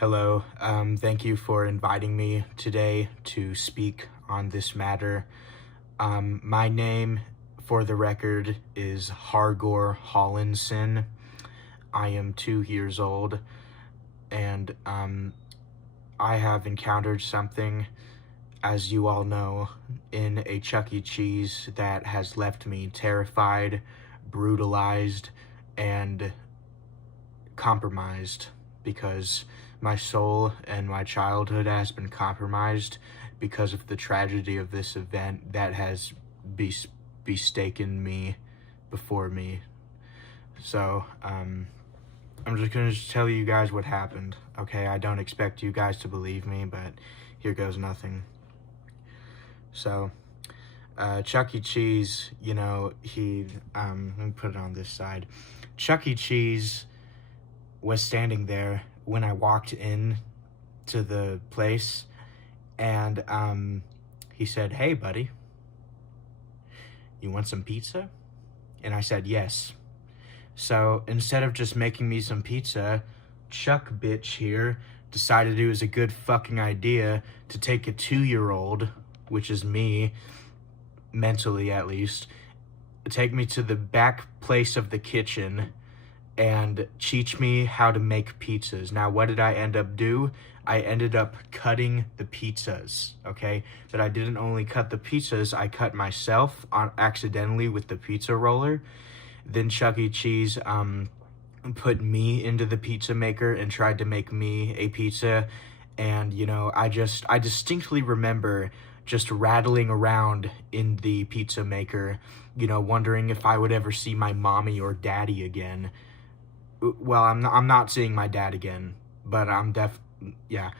Hello. Thank you for inviting me today to speak on this matter. My name, for the record, is Hargor Hollinson. I am 2 years old, and I have encountered something, as you all know, in a Chuck E. Cheese that has left me terrified, brutalized, and compromised, because my soul and my childhood has been compromised because of the tragedy of this event that has bestaken me before me. So, I'm just gonna tell you guys what happened, okay? I don't expect you guys to believe me, but here goes nothing. So, Chuck E. Cheese, let me put it on this side. Chuck E. Cheese was standing there when I walked in to the place, and he said, "Hey, buddy, you want some pizza?" And I said, "Yes." So instead of just making me some pizza, Chuck bitch here decided it was a good fucking idea to take a 2-year-old, which is me, mentally at least, take me to the back place of the kitchen and teach me how to make pizzas. Now, what did I end up do? I ended up cutting the pizzas, okay? But I didn't only cut the pizzas, I cut myself accidentally with the pizza roller. Then Chuck E. Cheese put me into the pizza maker and tried to make me a pizza. And, I distinctly remember just rattling around in the pizza maker, wondering if I would ever see my mommy or daddy again. Well, I'm not seeing my dad again, but yeah.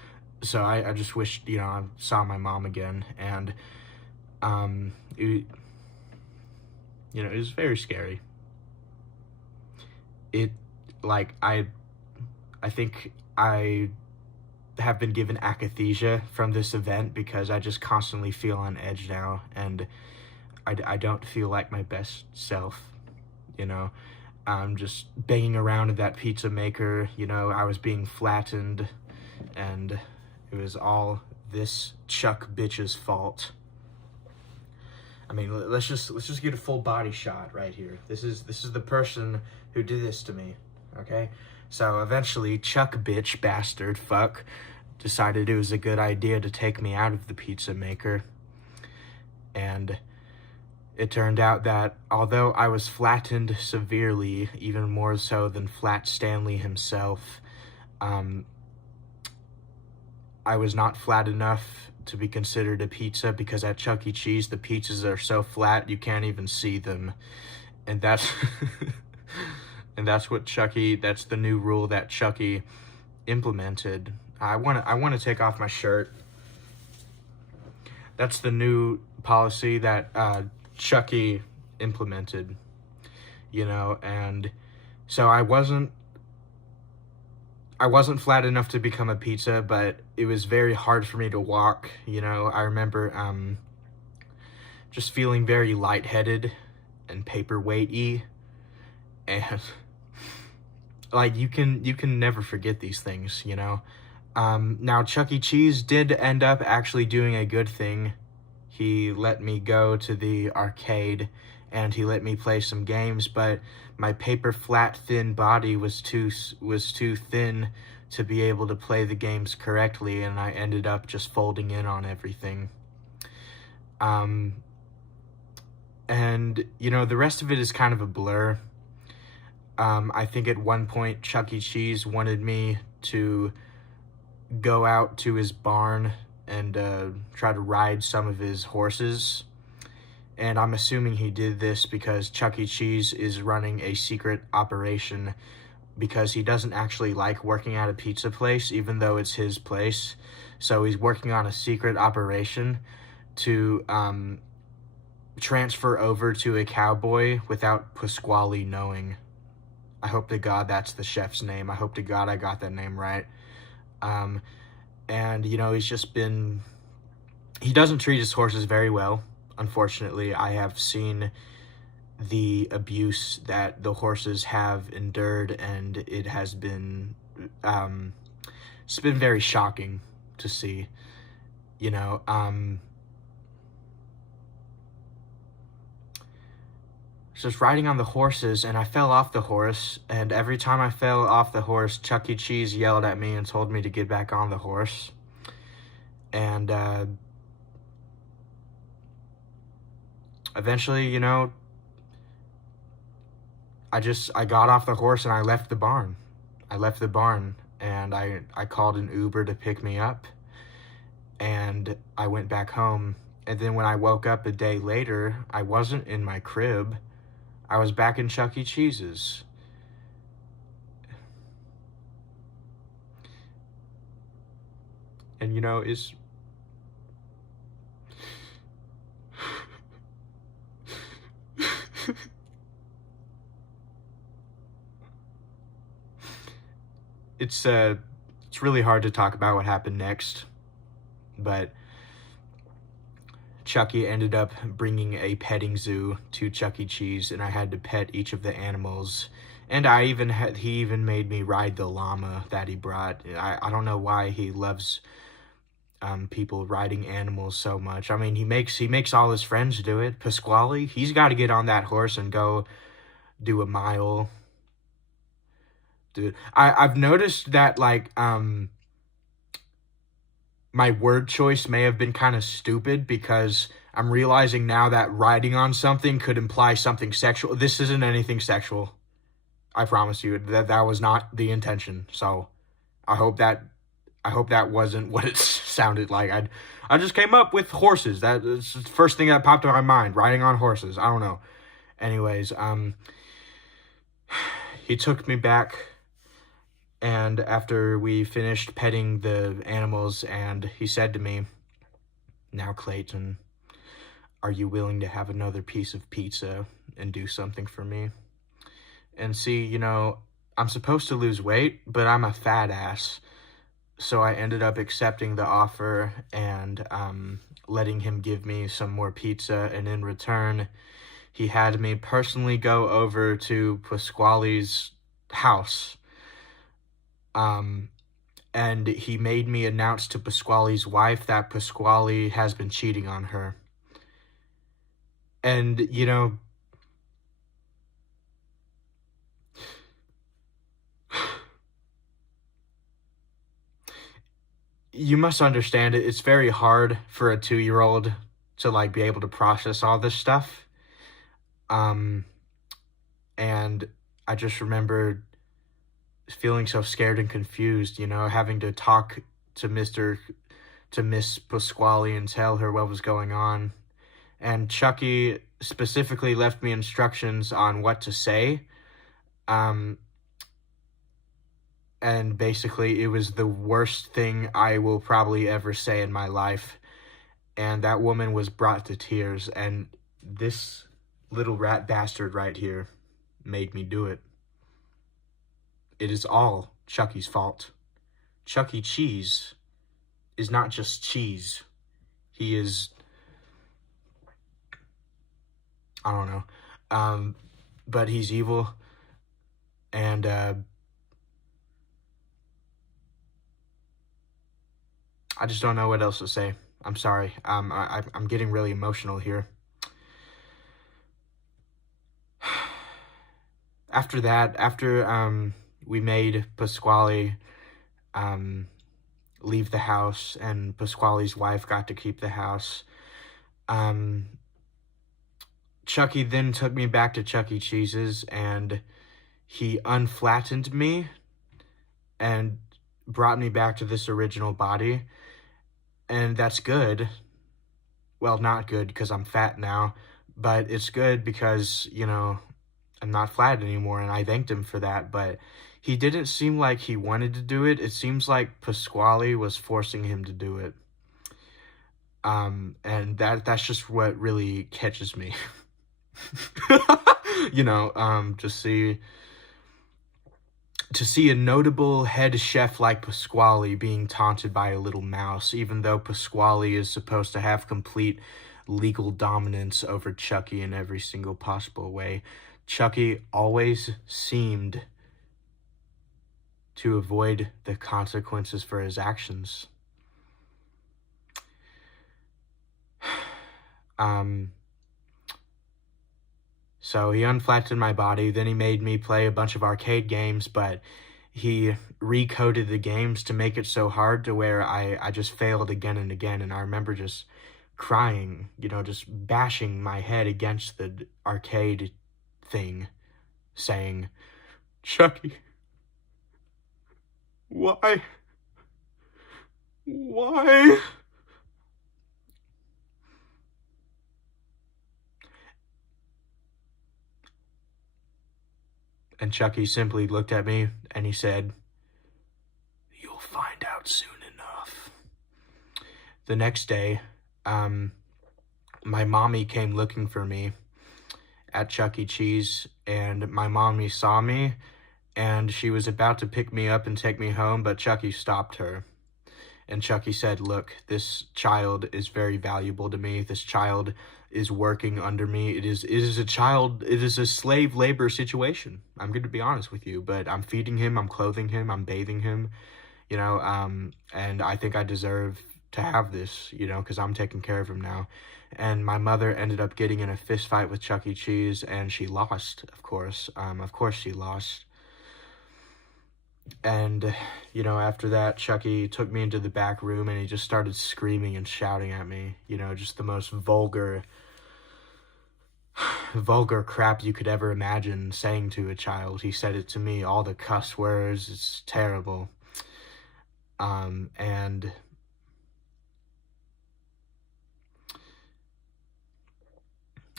So I just wished, I saw my mom again, and, it was very scary. I think I have been given akathisia from this event because I just constantly feel on edge now, and I don't feel like my best self, I'm just banging around in that pizza maker, I was being flattened, and it was all this Chuck bitch's fault. I mean, let's just get a full body shot right here. This is the person who did this to me, okay? So eventually, Chuck bitch bastard fuck decided it was a good idea to take me out of the pizza maker, and it turned out that although I was flattened severely, even more so than Flat Stanley himself, I was not flat enough to be considered a pizza, because at Chuck E. Cheese, the pizzas are so flat you can't even see them. And that's and that's the new rule that Chucky implemented. I want to take off my shirt. That's the new policy that Chucky implemented, and so I wasn't flat enough to become a pizza, but it was very hard for me to walk. I remember just feeling very lightheaded and paperweighty, and you can never forget these things, Now, Chuck E. Cheese did end up actually doing a good thing. He let me go to the arcade, and he let me play some games, but my paper flat thin body was too thin to be able to play the games correctly, and I ended up just folding in on everything. And the rest of it is kind of a blur. I think at one point Chuck E. Cheese wanted me to go out to his barn and try to ride some of his horses. And I'm assuming he did this because Chuck E. Cheese is running a secret operation, because he doesn't actually like working at a pizza place, even though it's his place. So he's working on a secret operation to transfer over to a cowboy without Pasquale knowing. I hope to God that's the chef's name. I hope to God I got that name right. And, he doesn't treat his horses very well. Unfortunately, I have seen the abuse that the horses have endured, and it has been it's been very shocking to see, you know. Just riding on the horses, and I fell off the horse, and every time I fell off the horse, Chuck E. Cheese yelled at me and told me to get back on the horse. And eventually, you know, I got off the horse and I left the barn. And I called an Uber to pick me up, and I went back home. And then when I woke up a day later, I wasn't in my crib. I was back in Chuck E. Cheese's. And, you know, it's really hard to talk about what happened next, but Chucky ended up bringing a petting zoo to Chuck E. Cheese, and I had to pet each of the animals. And he even made me ride the llama that he brought. I don't know why he loves people riding animals so much. I mean, he makes all his friends do it. Pasquale, he's got to get on that horse and go do a mile. Dude, I've noticed that, like, my word choice may have been kind of stupid, because I'm realizing now that riding on something could imply something sexual. This isn't anything sexual. I promise you that was not the intention. So I hope that wasn't what it sounded like. I just came up with horses. That's the first thing that popped in my mind, riding on horses. I don't know. Anyways, he took me back, and after we finished petting the animals, and he said to me, "Now, Clayton, are you willing to have another piece of pizza and do something for me?" And see, you know, I'm supposed to lose weight, but I'm a fat ass. So I ended up accepting the offer and letting him give me some more pizza. And in return, he had me personally go over to Pasquale's house. And he made me announce to Pasquale's wife that Pasquale has been cheating on her. And, you know, you must understand it. It's very hard for a 2-year-old to, like, be able to process all this stuff. And I just remember feeling so scared and confused, you know, having to talk to Miss Pasquale and tell her what was going on. And Chucky specifically left me instructions on what to say. And basically, it was the worst thing I will probably ever say in my life. And that woman was brought to tears. And this little rat bastard right here made me do it. It is all Chucky's fault. Chuck E. Cheese is not just cheese. He is, I don't know, but he's evil. And I just don't know what else to say. I'm sorry. I'm getting really emotional here. After that, we made Pasquale leave the house, and Pasquale's wife got to keep the house. Chucky then took me back to Chuck E. Cheese's, and he unflattened me and brought me back to this original body. And that's good. Well, not good because I'm fat now, but it's good because, you know, I'm not flat anymore, and I thanked him for that. But he didn't seem like he wanted to do it. It seems like Pasquale was forcing him to do it. And that's just what really catches me. You know, to see a notable head chef like Pasquale being taunted by a little mouse, even though Pasquale is supposed to have complete legal dominance over Chucky in every single possible way. Chucky always seemed to avoid the consequences for his actions. So he unflattened my body, then he made me play a bunch of arcade games, but he recoded the games to make it so hard to where I just failed again and again, and I remember just crying, just bashing my head against the arcade thing, saying, "Chucky, why? Why?" And Chucky simply looked at me and he said, "You'll find out soon enough." The next day, my mommy came looking for me at Chuck E. Cheese, and my mommy saw me, and she was about to pick me up and take me home, but Chucky stopped her. And Chucky said, "Look, this child is very valuable to me. This child is working under me. It is a slave labor situation. I'm going to be honest with you, but I'm feeding him, I'm clothing him, I'm bathing him, and I think I deserve to have this, because I'm taking care of him now." And my mother ended up getting in a fist fight with Chuck E. Cheese, and she lost, of course. Of course she lost. And, after that, Chucky took me into the back room and he just started screaming and shouting at me, just the most vulgar crap you could ever imagine saying to a child. He said it to me, all the cuss words, it's terrible. And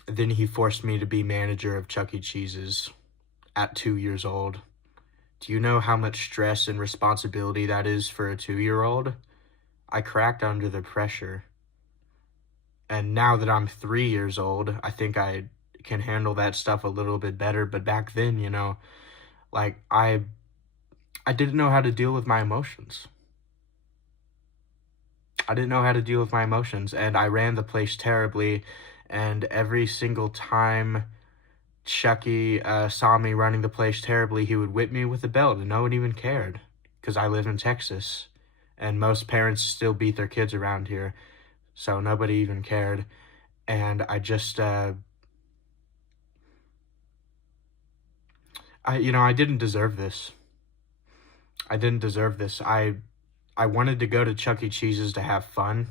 then he forced me to be manager of Chuck E. Cheese's at 2 years old. Do you know how much stress and responsibility that is for a 2-year-old? I cracked under the pressure. And now that I'm 3 years old, I think I can handle that stuff a little bit better. But back then, I didn't know how to deal with my emotions. And I ran the place terribly. And every single time Chucky saw me running the place terribly, he would whip me with a belt, and no one even cared, because I live in Texas, and most parents still beat their kids around here, so nobody even cared. And I just, I didn't deserve this. I wanted to go to Chuck E. Cheese's to have fun.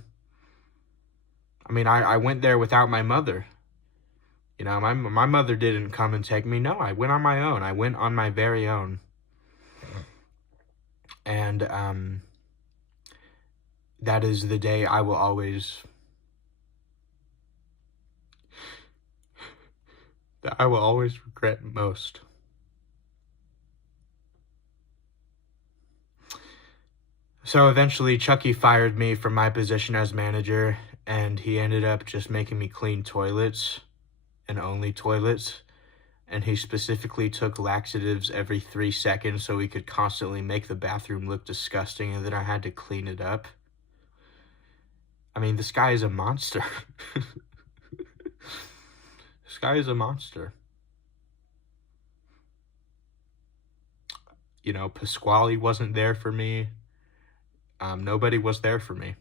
I went there without my mother. My mother didn't come and take me. No, I went on my own. I went on my very own. And that is the day I will always regret most. So eventually Chucky fired me from my position as manager, and he ended up just making me clean toilets, and only toilets, and he specifically took laxatives every 3 seconds so he could constantly make the bathroom look disgusting, and then I had to clean it up. This guy is a monster. This guy is a monster. Pasquale wasn't there for me. Nobody was there for me.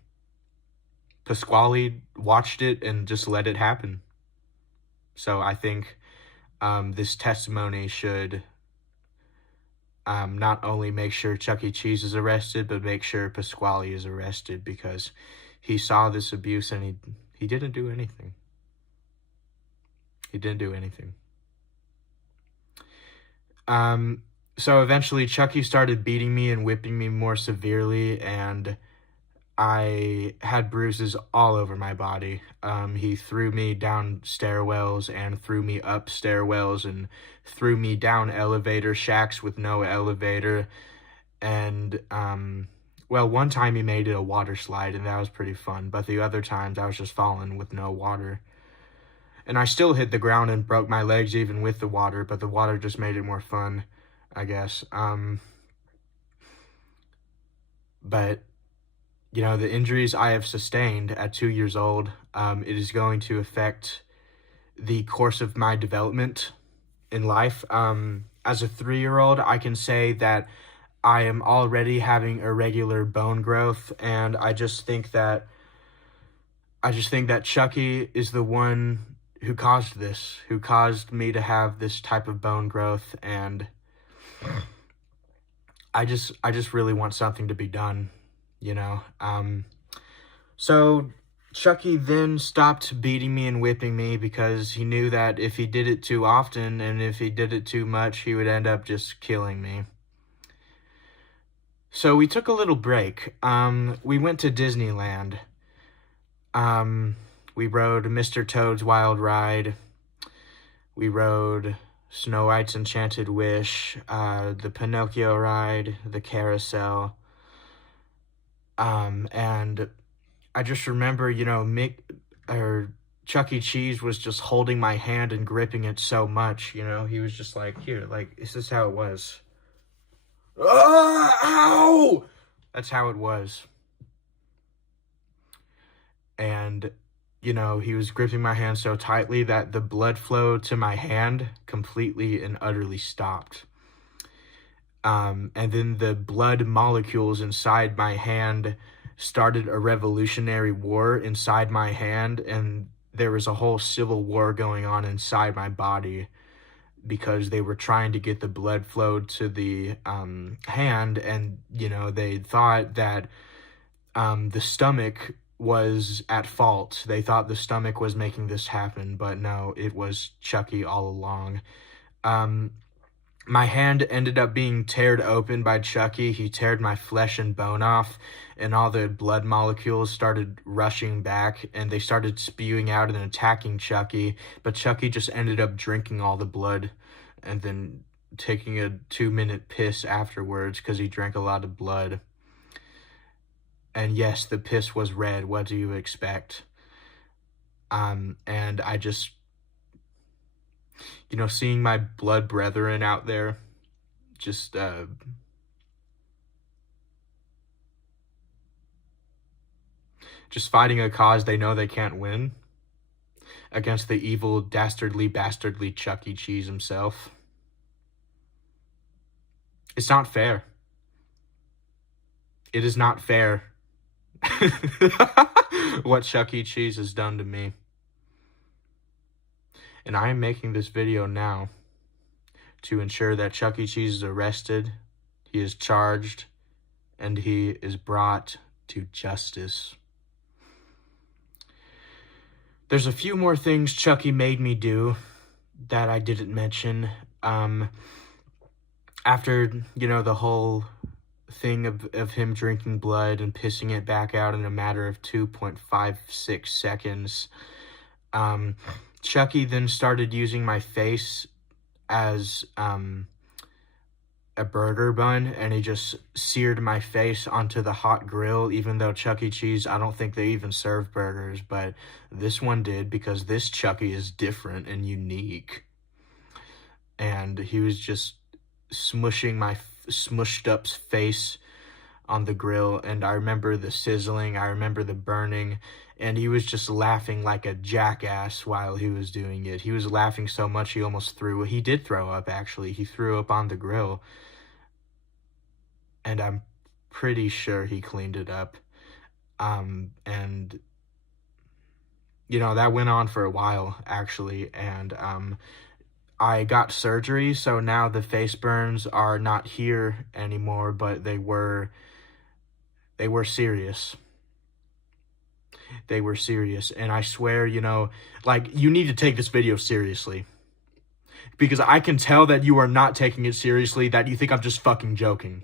Pasquale watched it and just let it happen. So I think this testimony should not only make sure Chuck E. Cheese is arrested, but make sure Pasquale is arrested, because he saw this abuse and he didn't do anything. He didn't do anything. So eventually Chucky started beating me and whipping me more severely, and I had bruises all over my body. He threw me down stairwells and threw me up stairwells and threw me down elevator shacks with no elevator. And, one time he made it a water slide, and that was pretty fun. But the other times I was just falling with no water. And I still hit the ground and broke my legs even with the water, but the water just made it more fun, I guess. But the injuries I have sustained at 2 years old, it is going to affect the course of my development in life. As a 3-year-old, I can say that I am already having irregular bone growth, and I just think that Chucky is the one who caused this, who caused me to have this type of bone growth, and I just really want something to be done, you know. So Chucky then stopped beating me and whipping me because he knew that if he did it too often and if he did it too much, he would end up just killing me. So we took a little break. We went to Disneyland. We rode Mr. Toad's Wild Ride. We rode Snow White's Enchanted Wish, the Pinocchio ride, the carousel. And I just remember, Chuck E. Cheese was just holding my hand and gripping it so much, he was just like, here, like, this is how it was. Ow! That's how it was. And, he was gripping my hand so tightly that the blood flow to my hand completely and utterly stopped. And then the blood molecules inside my hand started a revolutionary war inside my hand, and there was a whole civil war going on inside my body because they were trying to get the blood flow to the hand, and they thought that the stomach was at fault. They thought the stomach was making this happen, but no, it was Chucky all along. My hand ended up being teared open by Chucky. He teared my flesh and bone off, and all the blood molecules started rushing back, and they started spewing out and attacking Chucky, but Chucky just ended up drinking all the blood and then taking a 2-minute piss afterwards because he drank a lot of blood. And yes, the piss was red. What do you expect? And I just... seeing my blood brethren out there, just fighting a cause they know they can't win against the evil, bastardly Chuck E. Cheese himself. It's not fair. It is not fair what Chuck E. Cheese has done to me. And I am making this video now to ensure that Chuck E. Cheese is arrested, he is charged, and he is brought to justice. There's a few more things Chucky made me do that I didn't mention. After, the whole thing of him drinking blood and pissing it back out in a matter of 2.56 seconds, Chucky then started using my face as a burger bun, and he just seared my face onto the hot grill, even though Chuck E. Cheese, I don't think they even serve burgers, but this one did, because this Chucky is different and unique. And he was just smushing my smushed up face on the grill, and I remember the sizzling, I remember the burning, and he was just laughing like a jackass while he was doing it. He was laughing so much he almost he did throw up, actually. He threw up on the grill, and I'm pretty sure he cleaned it up. And that went on for a while, actually, and I got surgery, so now the face burns are not here anymore, but they were serious. They were serious, and I swear, you need to take this video seriously. Because I can tell that you are not taking it seriously, that you think I'm just fucking joking.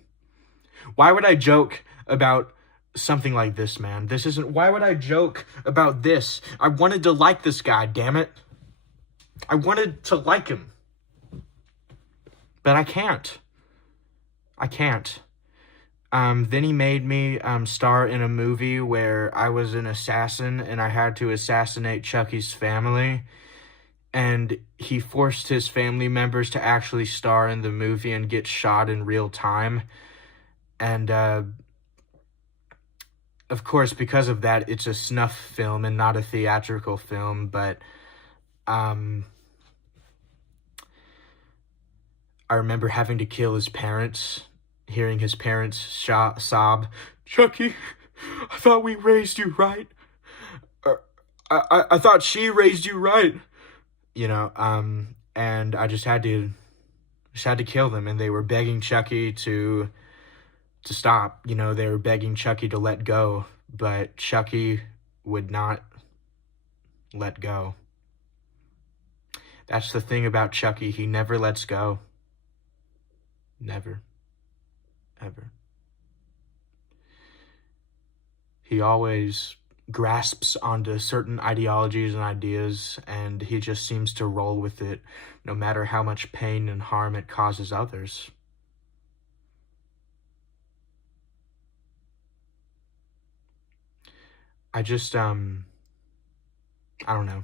Why would I joke about something like this, man? Why would I joke about this? I wanted to like this guy, damn it. I wanted to like him. But I can't. Then he made me star in a movie where I was an assassin and I had to assassinate Chucky's family. And he forced his family members to actually star in the movie and get shot in real time. And, of course, because of that, it's a snuff film and not a theatrical film. But, I remember having to kill his parents hearing his parents sob, "Chucky, I thought we raised you right. Uh, I thought she raised you right." And I just had to kill them, and they were begging Chucky to stop. They were begging Chucky to let go, but Chucky would not let go. That's the thing about Chucky. He never lets go. Never. Ever. He always grasps onto certain ideologies and ideas, and he just seems to roll with it, no matter how much pain and harm it causes others. I don't know.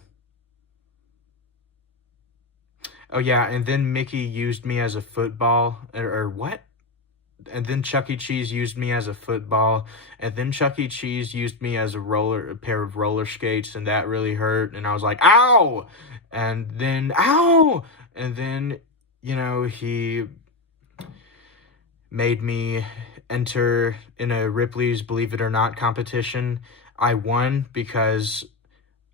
Oh yeah, and then Mickey used me as a football, or what? And then Chuck E. Cheese used me as a football, and then Chuck E. Cheese used me as a pair of roller skates, and that really hurt, and I was like, ow! And then, ow! And then, he made me enter in a Ripley's Believe It or Not competition. I won because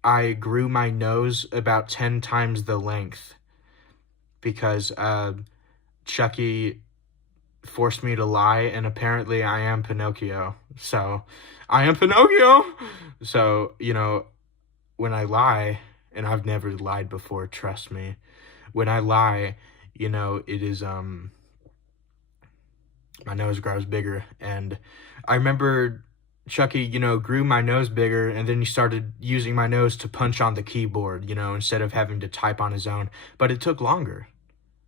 I grew my nose about 10 times the length, because Chucky forced me to lie, and apparently I am Pinocchio. So, I am Pinocchio! So, when I lie, and I've never lied before, trust me. When I lie, it is, my nose grows bigger. And I remember Chucky, grew my nose bigger, and then he started using my nose to punch on the keyboard, instead of having to type on his own. But it took longer.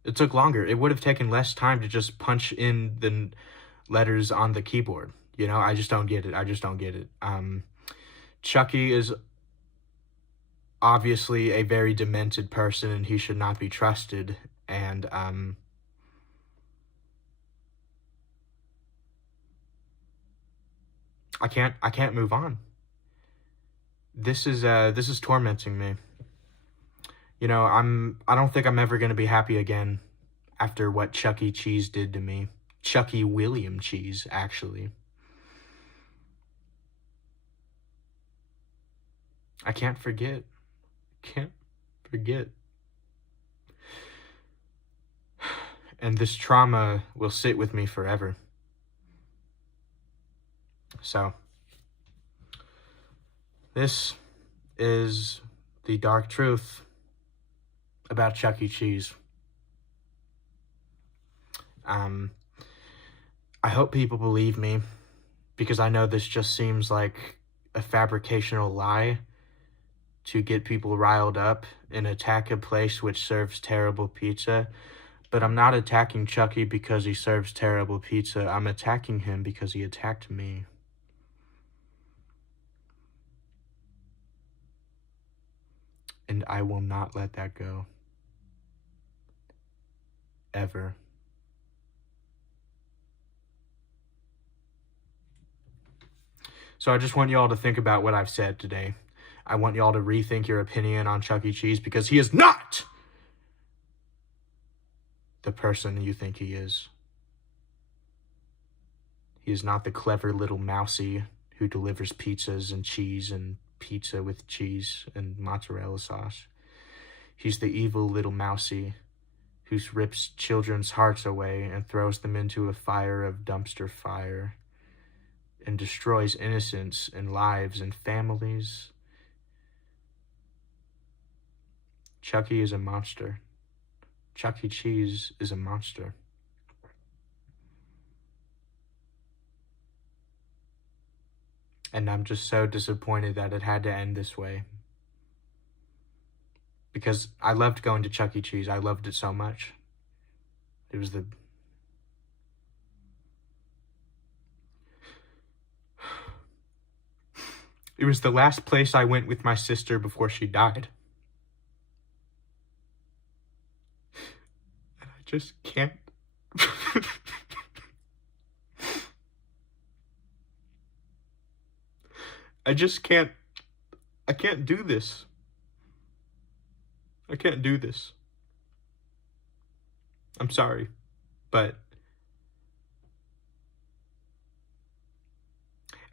It would have taken less time to just punch in the letters on the keyboard. I just don't get it. Chucky is obviously a very demented person, and he should not be trusted. And I can't move on. This is tormenting me. I don't think I'm ever going to be happy again after what Chuck E. Cheese did to me. Chucky William Cheese, actually. I can't forget. Can't forget. And this trauma will sit with me forever. So, this is the dark truth about Chuck E. Cheese. I hope people believe me, because I know this just seems like a fabricational lie to get people riled up and attack a place which serves terrible pizza. But I'm not attacking Chucky because he serves terrible pizza. I'm attacking him because he attacked me. And I will not let that go. Ever. So I just want y'all to think about what I've said today. I want y'all to rethink your opinion on Chuck E. Cheese, because he is not the person you think he is. He is not the clever little mousy who delivers pizzas and cheese and pizza with cheese and mozzarella sauce. He's the evil little mousy who rips children's hearts away and throws them into a fire of dumpster fire and destroys innocence and lives and families. Chucky is a monster. Chuck E. Cheese is a monster. And I'm just so disappointed that it had to end this way. Because I loved going to Chuck E. Cheese. I loved it so much. It was the last place I went with my sister before she died. And I just can't. I just can't. I can't do this. I can't do this. I'm sorry, but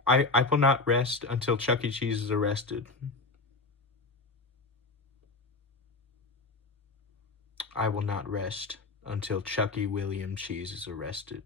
I will not rest until Chuck E. Cheese is arrested. I will not rest until Chucky William Cheese is arrested.